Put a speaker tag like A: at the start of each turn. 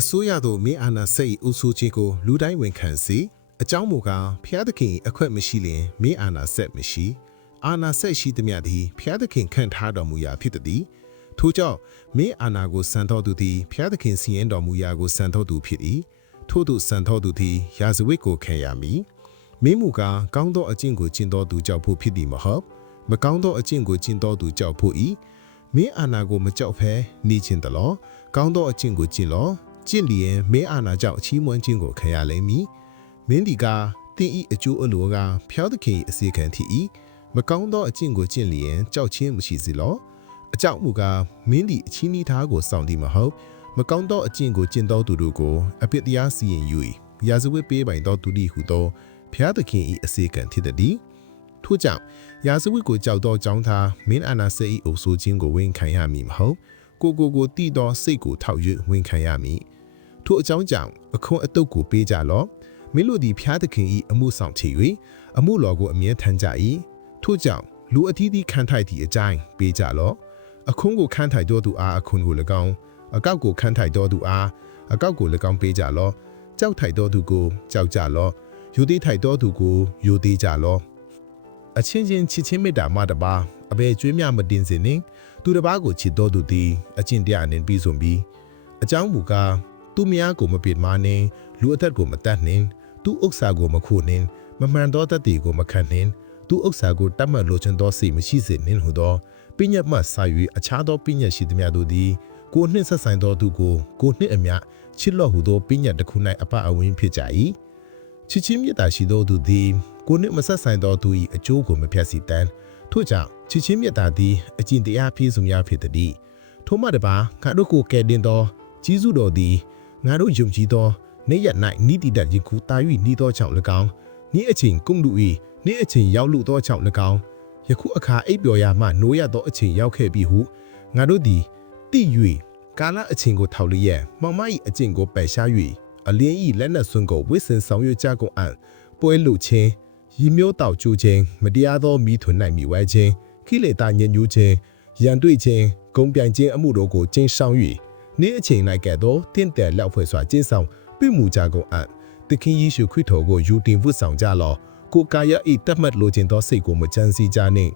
A: အစိုးရတို့မင်းအာဏာစိတ်အုပ်ဆိုးခြင်းကိုလူတိုင်းဝန်ခံစီအကြောင်းမူကားဖျားသခင်၏အခွင့်မရှိလျင်မင်းအာဏာဆက်မရှိအာဏာဆက်ရှိသည်မြတ်သည်ဖျားသခင်ခန့်ထားတော်မူရာဖြစ်သည်ထို့ကြောင့်မင်းအာဏာကိုစံတော်သူသည်ဖျားသခင်စီရင်တော်မူရာကိုစံတော်သူဖြစ်၏ထို့သူစံတော်သူသည်ရာဇဝတ်ကိုခံရမည်မင်းမူကားကောင်းသောအကျင့်ကိုကျင့်တော်သူကြောက်ဖို့ဖြစ်သည်မဟုတ်မကောင်းသောအကျင့်ကိုကျင့်တော်သူကြောက်ဖို့၏မင်းအာဏာကိုမကြောက်ဖဲနေခြင်းတလောကောင်းသောအကျင့်ကိုကျင့်လော ကျင့်လျင်မင်းအာဏာကြောင့်အချီးမွမ်းခြင်းကိုခံရလိမ့်မည်မင်းဒီကတင်းဤအကျိုးအလိုကဖျောက်သခင်၏အစီခံထီ၏မကောင်းသောအကျင့်ကိုကျင့်လျင်ကြောက်ခြင်းမရှိစေလောအကြောင်းမူကားမင်းဒီအချီးနီးထားကိုစောင့်သည်မဟုတ်မကောင်းသောအကျင့်ကိုကျင့်တော်သူတို့ကိုအပြစ်တရားစီရင်ယူ၏ရာဇဝတ်ပေးပိုင်သောသူသည်ဟုသောဖျားသခင်၏အစီခံထီသည်ထို့ကြောင့်ရာဇဝတ်ကိုကြောက်သောကြောင်းသားမင်းအာနာစေ၏အုပ်ဆိုးခြင်းကိုဝန်ခံရမည်မဟုတ်ကိုကိုကိုတည်သောစိတ်ကိုထောက်၍ဝန်ခံရမည် ထို့အကြောင်းကြောင့်အခွန်အတုတ်ကိုပေးကြလော့မင်းတို့သည်ဖျားသခင်၏အမှုဆောင်ချေ၍အမှုတော်ကိုအမြဲထမ်းကြ၏ထို့ကြောင့်လူအသီးသီးခံထိုက်သည့်အကြိုင်းပေးကြလော့အခွန်ကိုခံထိုက်တော်သူအားအခွန်ကို၎င်းအကောက်ကိုခံထိုက်တော်သူအားအကောက်ကို၎င်းပေးကြလော့ကြောက်ထိုက်တော်သူကိုကြောက်ကြလော့ယူသေးထိုက်တော်သူကိုယူသေးကြလော့အချင်းချင်းချစ်ချင်းမေတ္တာမှတပါအဘယ်ကျွေးမြမတင်စင်နှင့်သူတစ်ပါးကိုချစ်တော်သူသည်အချင်းတရားနှင့်ပြီးဆုံးပြီးအကြောင်းမူကား သူများကိုမပိတ်မနှင့်လူအသက်ကိုမတတ်နှင့်သူဥစ္စာကိုမခုနှင့်မမှန်သောတတ်တည်ကိုမခံနှင့်သူဥစ္စာကိုတတ်မှတ်လိုချင်သောစိတ်မရှိစေနှင့်ဟုသောပညာမှစာ၍အခြားသောပညာရှိသမျှတို့သည်ကိုနှင့်ဆက်ဆိုင်သောသူကိုကိုနှင့်အမျှချစ်လော့ဟုသောပညာတစ်ခု၌အပအဝင်းဖြစ်ကြ၏ချစ်ချင်းမေတ္တာရှိသောသူသည်ကိုနှင့်မဆက်ဆိုင်သောသူ၏အကျိုးကိုမဖြတ်စီတမ်းထို့ကြောင့်ချစ်ချင်းမေတ္တာသည်အကျင့်တရားပြည့်စုံရာဖြစ်သည်ထို့မှတပါငါတို့ကိုကယ်တင်သောကြီးစုတော်သည် ငါတို့ယုံကြည်သောနေ့ရက်၌နိတိတတ်ရင်ခုတာ၍ဤသောကြောင့်၎င်းနေ့အချိန်ကုန်လူ၏နေ့အချိန်ရောက်လူသောကြောင့်၎င်းယခုအခါအိပ်ပျော်ရမှနိုးရသောအချိန်ရောက်ခဲ့ပြီဟုငါတို့သည်တိ၍ကာလအချိန်ကိုထောက်လျက်မောင်မ၏အကျင့်ကိုပယ်ရှား၍အလင်း၏လက်နက်ဆွန်းကိုဝစ်စင်ဆောင်ရွက်ကြကုန်အံ့ပွဲလူချင်းရီမျိုးတောက်ကျူးခြင်းမတရားသောမိထွန်းနိုင်မိဝဲခြင်းခိလေသာညဉ့်ညူးခြင်းရန်တွေ့ခြင်းဂုံပြိုင်ခြင်းအမှုတို့ကိုကျင်းဆောင်၍ နေ့အချိန်၌ကဲ့သို့တင့်တယ်လောက်ဖွဲ့စွာကျင်းဆောင်ပြမှုကြကုန်အံ့သခင်ယေရှုခရစ်တော်ကိုယူတင်ဝတ်ဆောင်ကြလောကိုကာယဤတတ်မှတ်လိုခြင်းသောစိတ်ကိုမကြံစည်ကြနှင့်